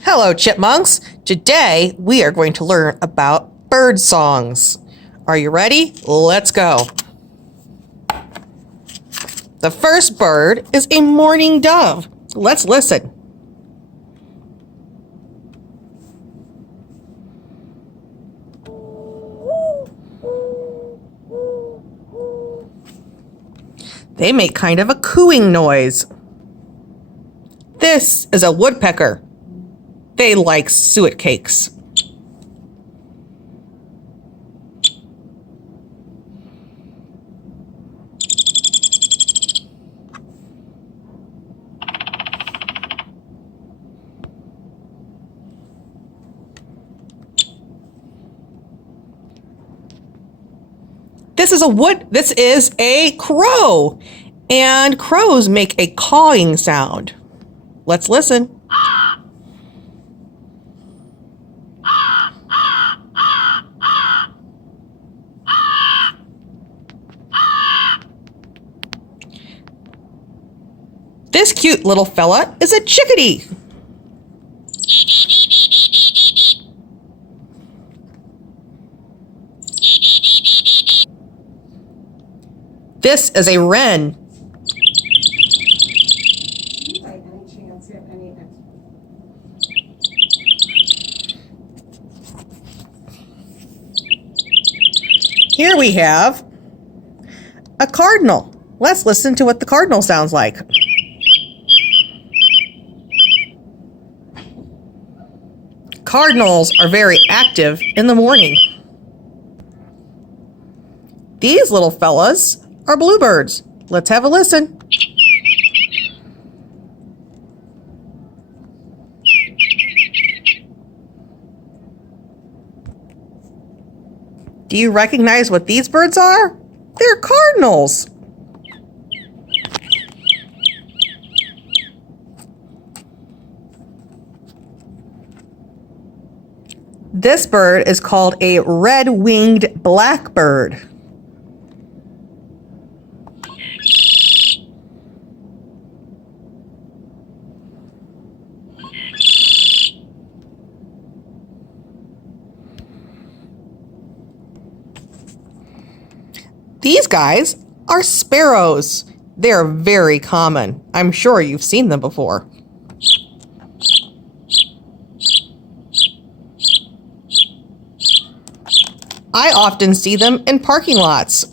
Hello, chipmunks. Today we are going to learn about bird songs. Are you ready? Let's go. The first bird is a mourning dove. Let's listen. They make kind of a cooing noise. This is a woodpecker. They like suet cakes. This is a crow, and crows make a cawing sound. Let's listen. This cute little fella is a chickadee. This is a wren. Here we have a cardinal. Let's listen to what the cardinal sounds like. Cardinals are very active in the morning. These little fellas are bluebirds. Let's have a listen. Do you recognize what these birds are? They're cardinals. This bird is called a red-winged blackbird. These guys are sparrows. They're very common. I'm sure you've seen them before. I often see them in parking lots.